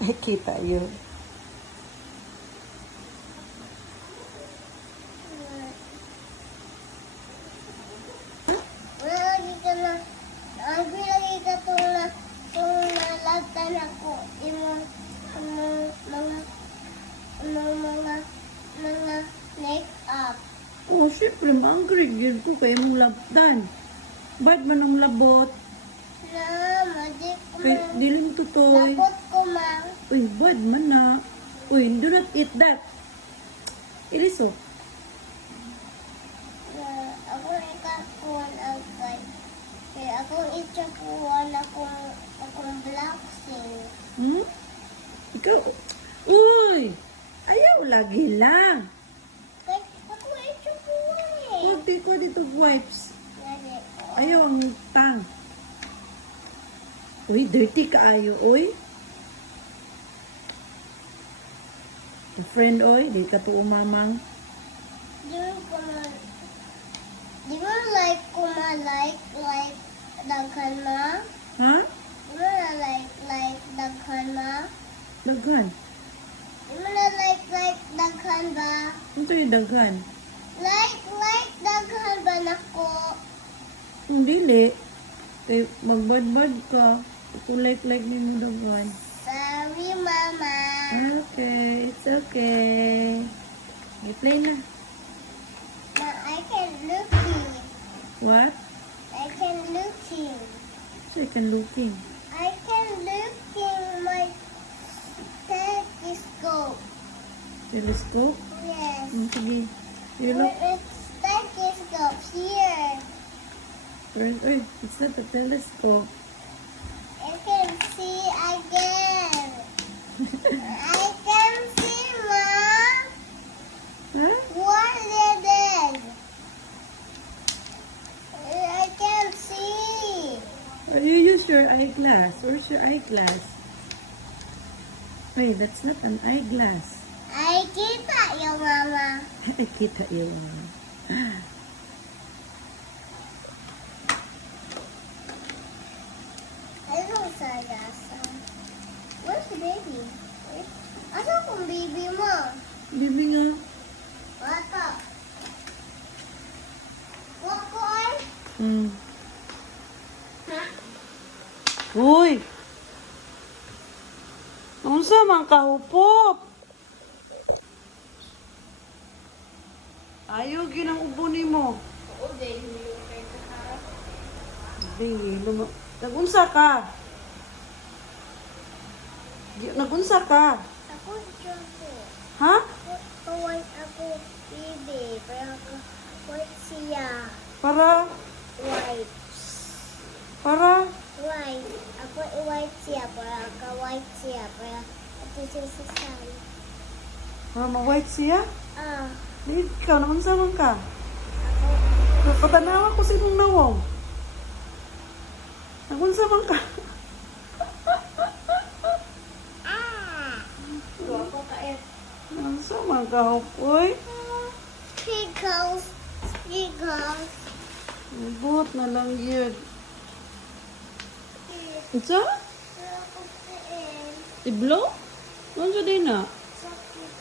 Ay, kita yun. Lagi ka na, lagi ka kung nalagtan ako, mga make-up. Oh, syempre, ma-angry yun ko kayo mong labdan. Ba't man ang labot? Na, madik ko Kay, dilim tutoy. Lapot ko, ma. Uy, ba't man na? Uy, do not eat that. Iliso. Ako ikakuhan agad. Kaya ako itakuhan akong blacksing. Hmm? Ikaw, uy! Ayaw lagi lang. Kaya ako itakuhan eh. Huwag di ko dito wipes. Lagi ko. Ayaw ang tang. Uy, dirty kaayo, uy. Friend, oy, di ka to umamang. Di mo like like daghan ma? Ha? Di mo na like daghan ma? Daghan. Di mo na like daghan ba? Ano yung daghan? Like daghan ba nako? Kung dili, kay magbad-bad ka. Kung like ni mo daghan. Sorry, mama. Okay, it's okay. I-play na. Ma, I can looking. What? I can looking. So, you can looking. I can looking my stethoscope. Telescope? Yes. Sige. You look. It's stethoscope here. Friend, uy, it's not a telescope. I can see again. I can see, Mom. Huh? What it is? I can see. Oh, you use your eyeglass. Where's your eyeglass? Wait, that's not an eyeglass. I kita yung mama. Kita yun. Anong sayasa? Where's the baby? Asa kung baby mo? Bibi nga. Bata. Wako ay? Hmm. Uy! Unsa man kahupot? Ayaw ginang ubo ni mo. Oo, dahil yung kay Kahara. Nagunsa ka? Nagunsa ka? Ako ko. Ha? White ako, baby. Pero ako, white siya. Para? White. White. Ako white siya. Pero ako white siya. Pero ito siya sa side. Para ma-white siya? Ah. Di, ikaw, nagunsa man ka? Ako. Patanawa ko sinong nawong. Nagunsa man ka? Ako ka Nagunsa man ka, Hopoy? Pickles. Pickles. Ibot na lang yun. Ito? Ako kain. Iblo? Ano sa din na? Sakit.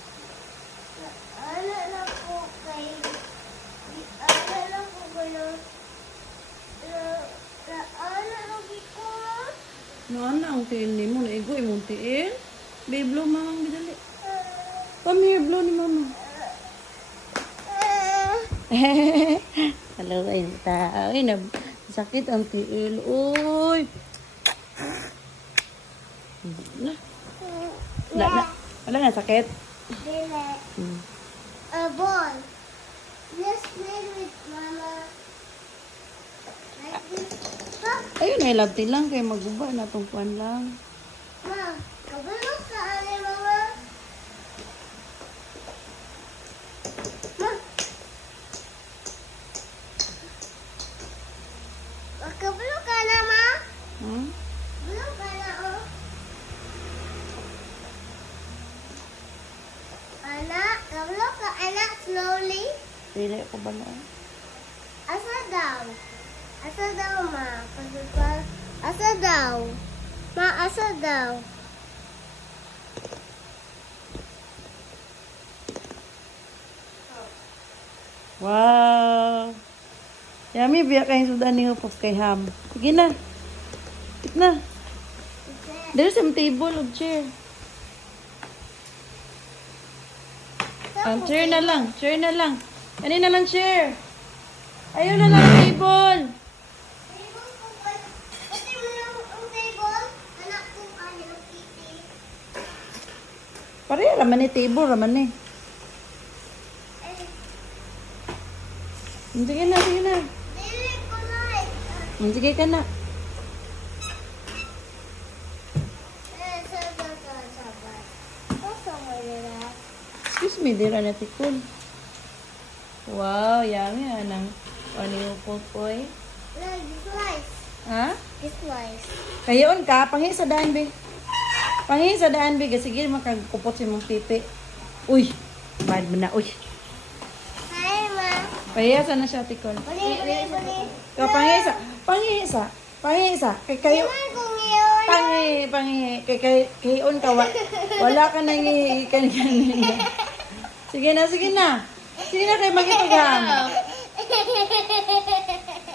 Ano na po kay... Ano na po kayo? Ano na ko? Ano ang tiil ni mo? Naigo imong tiil? Biblo mamang bidali. Come here, blow ni mama. Hello, ayun ta. Ay, sakit ang tiil. Uy! Wala na sakit. Dile. Hmm. A ball. Let's play with mama. Like this. Ha? Ayun, ay labti lang kay maguba na tong kuan lang. Ma, kabalo sa ani mama. Ma. Kabalo ka na, ma? Hmm? Kabalo ka na, oh. Anak, kabalo ka, anak, slowly. Dili ko ba na? Asa daw? Asa daw, ma? Asa daw? Ma, asa daw? Wow. Yummy, biya kayong sudan ni Hupos kay Ham. Sige na. Tik na. There's some table of chair. Chair na lang. Chair na lang. Ano na lang chair? Ayun na lang table. Pareha raman ni table raman ni. Sige na, sige na. Sige ka na. Excuse me, dira na tikul. Wow, yummy anang ano yung popoy. Ha? Kayon ka, pangi sa daan be. Pangi sa daan be, sige makagkupot si mong pipi. Uy, bad mo na, uy. Hi, Ma. Pahiyasa na siya, tikol. Bali. Ka, pangisa. Kay kayo, pangi. Kayon ka, wala ka nang iikan kanina. Sige na. Sige na kayo magitugam.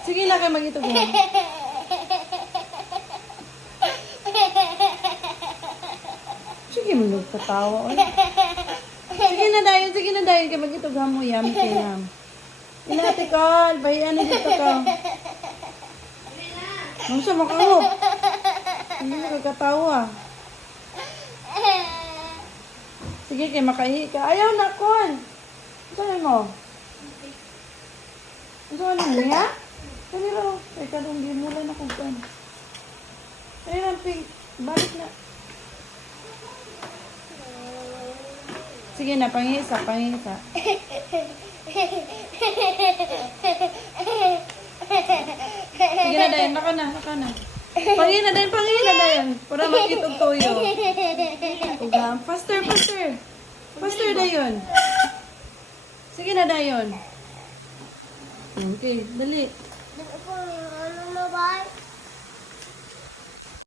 Sige na kayo magitugam. Sige mo nagpatawa. Sige na dayon kay magitugam mo, yam kay yam. Inatikal, bayan na dito ka. Mangsa makahop. Hindi na kagatawa. Sige kay makahi ka. Ayaw na, Kon. Saan mo? Saan mo niya? Kani raw. Ay kadong di mula na kung saan. Ay ramping. Balik na. Sige na, pangisa. Sige na, dayan. Naka na. Pangina dayan. Para makitog toyo. Ugam. Faster. Faster dayon. Sige na, dayon. Okay, dali. Ano na ba?